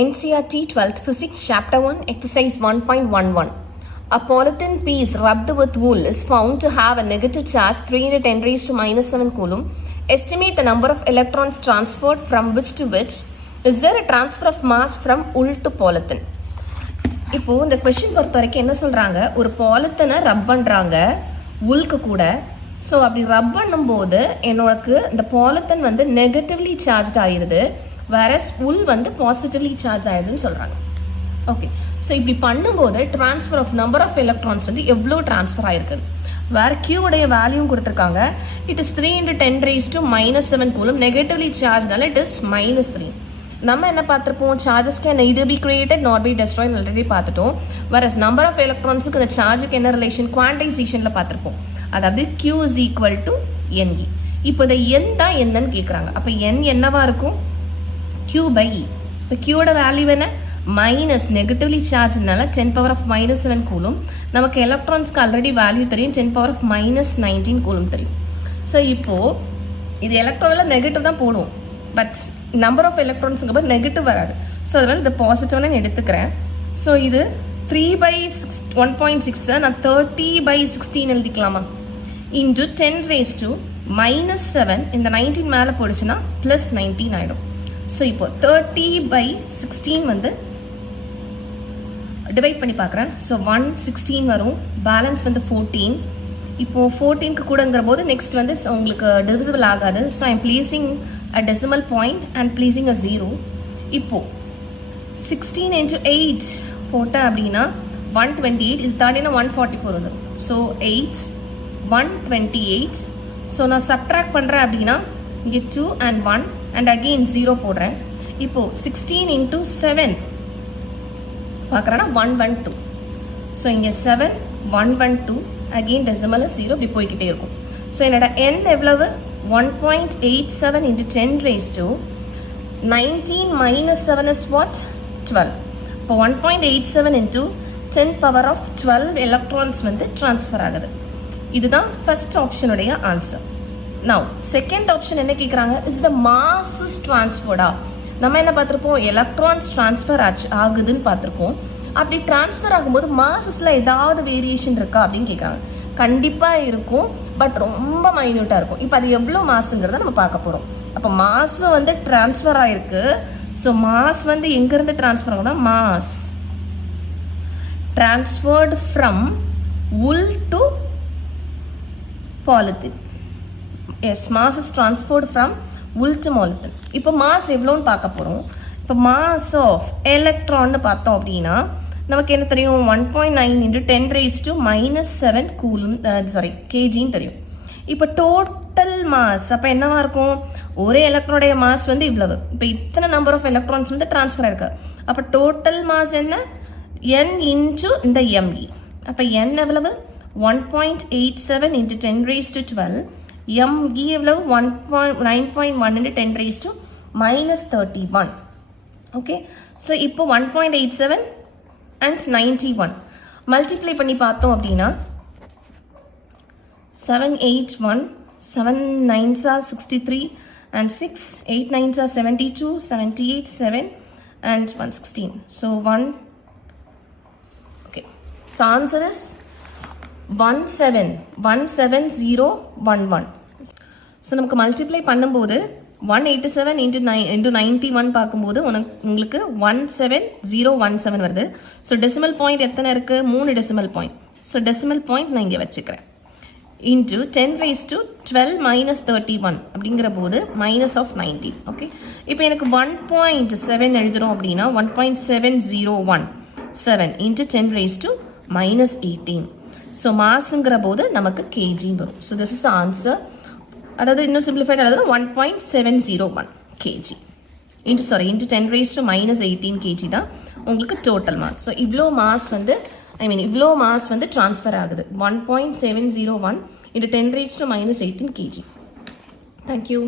NCERT 12th Physics Chapter 1 Exercise 1.11. A polythene piece rubbed with wool is found to have a negative charge 3 × 10 raised to minus 7 coulomb. Estimate the number of electrons transferred from which to which. Is there a transfer of mass from wool to polythene? இப்போ இந்த question பொறுத்த வரைக்கும் என்ன சொல்றாங்க, ஒரு பாலித்தனை ரப் பண்றாங்க woolக்கு கூட. So அப்படி ரப் பண்ணும்போது எனக்கு இந்த பாலித்தன் வந்து நெகட்டிவ்லி சார்ஜ் ஆயிருது, whereas wool வந்து பாசிட்டிவ்லி சார்ஜ் ஆயிருதுன்னு சொல்றாங்க. ஓகே, ஸோ இப்படி பண்ணும்போது transfer of number of electrons வந்து எவ்வளோ ட்ரான்ஸ்ஃபர் ஆயிருக்கு, வேற கியூடைய வேல்யூ கொடுத்துருக்காங்க. It is 3 × 10 raised to minus 7 coulomb. Negatively சார்ஜ்னால இட் இஸ் -3. நம்ம என்ன பார்த்துருப்போம், charges can either be created nor be destroyed already பார்த்துட்டோம். whereas நம்பர் ஆஃப் எலக்ட்ரான்ஸுக்கு இந்த சார்ஜுக்கு என்ன ரிலேஷன், குவான்டைசேஷனில் பார்த்துருப்போம். அதாவது Q is equal to NE. இப்போ இந்த N தான் என்னன்னு கேட்குறாங்க. அப்போ N என்னவா இருக்கும், Q/E. இப்போ Qயோட வேல்யூ என்ன, மைனஸ் நெகட்டிவ்லி சார்ஜ்னால 10⁻⁻7 கூலும். நமக்கு எலக்ட்ரான்ஸ்க்கு ஆல்ரெடி வேல்யூ தெரியும், 10⁻−19 கூலும் தெரியும். ஸோ இப்போ இது எலக்ட்ரானில் நெகட்டிவ் தான் போடுவோம், பட் நம்பர் ஆஃப் எலக்ட்ரான்ஸுக்கு போது நெகட்டிவ் வராது. ஸோ அதனால் இந்த பாசிட்டிவ் நான் எடுத்துக்கிறேன். ஸோ இது 3/1.6 நான் 30/16 எழுதிக்கலாமா, இன்டு 10 raised to -7. இந்த 19 மேலே போடுச்சுன்னா +19 ஆகிடும். ஸோ இப்போ 30/16 வந்து டிவைட் பண்ணி பார்க்குறேன். ஸோ 116 வரும், பேலன்ஸ் வந்து 14. இப்போ 14க்கு கூடங்கிற போது நெக்ஸ்ட் வந்து உங்களுக்கு டிவிசிபிள் ஆகாது. So I'm placing a decimal point and placing a 0. இப்போ 16 × 8 போட்டேன் அப்படின்னா 128. இது தாண்டினா 144 வந்து. ஸோ 8 128. ஸோ நான் சப்ட்ராக்ட் பண்ணுறேன் அப்படின்னா இங்கே 2 and 1 and again 0 போடுறேன். இப்போ 16 × 7 பார்க்குறேன்னா 112. ஸோ இங்கே 7 112 again decimal 0 இப்படி போய்கிட்டே இருக்கும். ஸோ என்னோட n எவ்வளவு, 1.87 × 10 raised to 19 - 7 is what, 12. இப்போ 1.87 × 10⁻12 எலக்ட்ரான்ஸ் வந்து ட்ரான்ஸ்ஃபர் ஆகுது. இதுதான் ஃபர்ஸ்ட் ஆப்ஷனுடைய ஆன்சர். நவ் செகண்ட் ஆப்ஷன் என்ன கேட்குறாங்க, இஸ் த மாஸ் ட்ரான்ஸ்ஃபர்டா. நம்ம என்ன பார்த்துருப்போம், எலக்ட்ரான்ஸ் ட்ரான்ஸ்ஃபர் ஆகுதுன்னு பார்த்துருப்போம். அப்படி ட்ரான்ஸ்ஃபர் ஆகும்போது மாசஸில் ஏதாவது வேரியேஷன் இருக்கா அப்படின்னு கேட்குறாங்க. கண்டிப்பாக இருக்கும், பட் ரொம்ப மைன்யூட்டாக இருக்கும். இப்போ அது எவ்வளோ மாஸுங்கிறத நம்ம பார்க்க போகிறோம். அப்போ மாஸும் வந்து ட்ரான்ஸ்ஃபர் ஆகிருக்கு. ஸோ மாஸ் வந்து எங்கேருந்து ட்ரான்ஸ்ஃபர் ஆகும்னா, mass transferred from wool to polythene. Yes, mass is transferred from wool to polythene. இப்போ மாஸ் எவ்வளோன்னு பார்க்க போகிறோம். இப்போ மாஸ் ஆஃப் எலக்ட்ரான்னு பார்த்தோம் அப்படின்னா நமக்கு என்ன தெரியும், 1.9 × 10 raised to -7 கூலும் கேஜின்னு தெரியும். இப்போ டோட்டல் மாஸ் அப்போ என்னவா இருக்கும், ஒரே எலக்ட்ரானுடைய மாஸ் வந்து இவ்வளவு. இப்போ இத்தனை நம்பர் ஆஃப் எலக்ட்ரான்ஸ் வந்து ட்ரான்ஸ்ஃபர் ஆயிருக்கு. அப்போ டோட்டல் மாஸ் என்ன, n × இந்த me. அப்போ n எவ்வளவு, 1.87 × 10 raised to 12. me எவ்வளவு, 9.1 × 10 raised to -31. ஓகே, ஸோ இப்போ 1.87 and 91 மல்டிப்ளை பண்ணி பார்த்தோம் அப்படின்னா 781, 7 9s are 63 and 6, 8 9s are 72, 78, 7 and 116. So 1, okay, so answer is 1717011. So நமக்கு மல்டிப்ளை பண்ணும்போது 187 × 91 பார்க்கும்போது உங்களுக்கு 17017 வருது. ஸோ டெசிமல் பாயிண்ட் எத்தனை இருக்கு, 3 decimal point. So decimal point நான் இங்கே வச்சுக்கிறேன். இன்ட்டு 10 raised to 12 - 31 அப்படிங்கிற போது -19. ஓகே, இப்போ எனக்கு 1.7 எழுதுறோம் அப்படின்னா 1.7017 × 10 raised to -18. ஸோ மாஸுங்கிற போது நமக்கு கேஜி வரும். So this is answer. அதாவது இன்னும் சிம்பிளிஃபைட் அதாவது 1.701 kg × 10 raised to -18 kg தான் உங்களுக்கு டோட்டல் மாஸ். ஸோ இவ்வளோ மாஸ் வந்து இவ்வளோ மாஸ் வந்து ட்ரான்ஸ்ஃபர் ஆகுது, 1.701 × 10 raised to -18 kg. தேங்க்யூ.